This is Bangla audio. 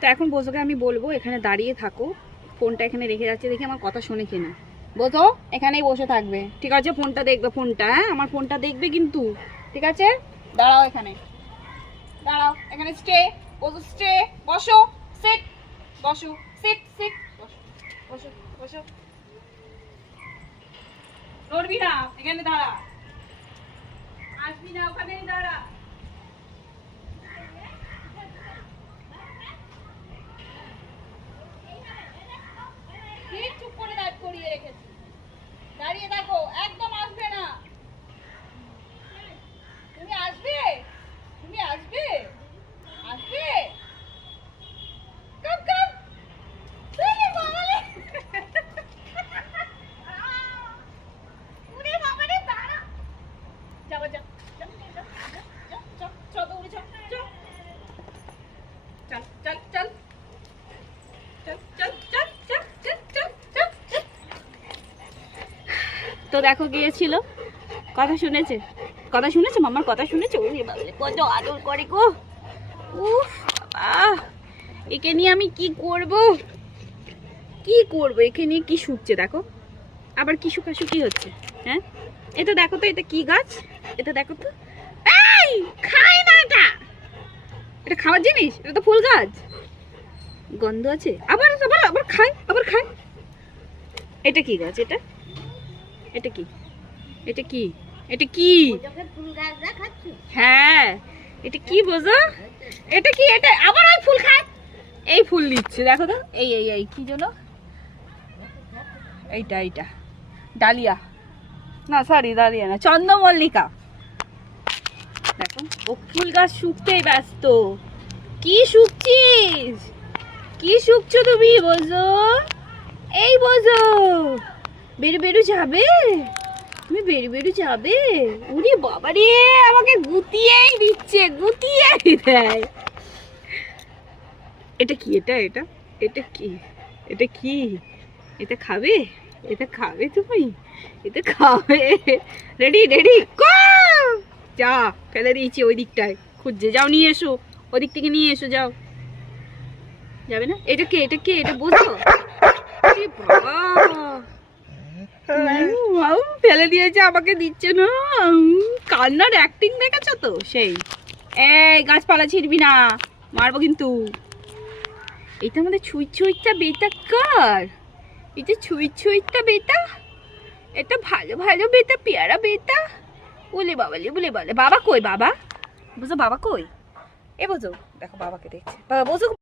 তো এখন বোঝোকে আমি বলবো এখানে দাঁড়িয়ে থাকো, ফোনটা এখানে রেখে যাচ্ছে, দেখি আমার কথা শোনে কিনা। বোঝো এখানেই বসে থাকবে, ঠিক আছে? ফোনটা দেখবে, ফোনটা, হ্যাঁ আমার ফোনটা দেখবে কিন্তু, ঠিক আছে? দাঁড়াও এখানে, দাঁড়াও এখানে, স্টে, বসো, স্টে, বসো, সিট, বসো, সিট, সিট, বসো, বসো, বসো, নড়বি না, এখানে দাঁড়া, আসবি না, ওখানেই দাঁড়া। চুপ করে দাঁড় করিয়ে রেখেছি, দাঁড়িয়ে থাকো, একদম আসবে না। তুমি আসবে, তুমি আসবে, আসবে, কাম কাম, ওরে বাবা রে, ওরে বাবা রে, দাঁড়া, যাও যাও যাও যাও যাও যাও, চল দৌড়ে চল, চল চল চল চল চল চল চল চল চল চল চল। তো দেখো গিয়েছিল, কথা শুনেছে, কথা শুনেছে, মামার কথা শুনেছে, ওরে বাবা কত আদর করে গো। উফ বাবা, একে নিয়ে আমি কি করব, কি করব, একে নিয়ে কি শুকছে দেখো, আবার কি শুকাশুকি হচ্ছে। হ্যাঁ এটা দেখো তো, এটা কি গাছ, এটা দেখো তো, এই খাই না, এটা এটা খাওয়ার জিনিস, এটা তো ফুল গাছ, গন্ধ আছে, আবার আবার আবার খায়, আবার খায়। এটা কি গাছ, এটা, এটা কি, এটা কি, এটা কি, হ্যাঁ এটা কি বোঝো, এটা কি, এটা আবার ওই ফুল খায়, এই ফুল নিচ্ছে দেখো তো, এই এই এই কি জন্য, এইটা এইটা ডালিয়া, না সরি ডালিয়া না, চন্দ্রমল্লিকা। দেখো ও ফুল গাছ শুকতেই ব্যস্ত। কি শুকছিস, কি শুকছো তুমি বোঝো, এই বোঝো, বেরু বেরু যাবে, তুমি বেরু বেরু যাবে, উনি বাবা রে আমাকে গুতিয়েই দিচ্ছে, গুতিয়েই দেয়। এটা কি, এটা এটা এটা কি, এটা কি, এটা খাবে, এটা খাবে তুমি, এটা খাবে, রেডি রেডি, যা ফেলে দিয়েছি ওই দিকটায়, খুঁজছে, যাও নিয়ে এসো, ওদিক থেকে নিয়ে এসো, যাও, যাবে না। এটা কে, এটা কে, এটা বোঝো, বাবা ফেলে দিয়েছে, আমাকে দিচ্ছে না, কান্নার অ্যাক্টিং দেখেছো তো সেই। এই গাছপালা ছিড়বি না, মারবো কিন্তু। এটা আমাদের ছুঁই ছুঁইটা বেটা কার, এটা ছুঁই ছুঁইটা বেটা, এটা ভালো ভালো বেটা, পেয়ারা বেটা, বলে বাবা লে, বলে বলে বাবা কই, বাবা বোঝো, বাবা কই, এ বোঝো, দেখো বাবাকে দেখছে, বাবা বোঝো।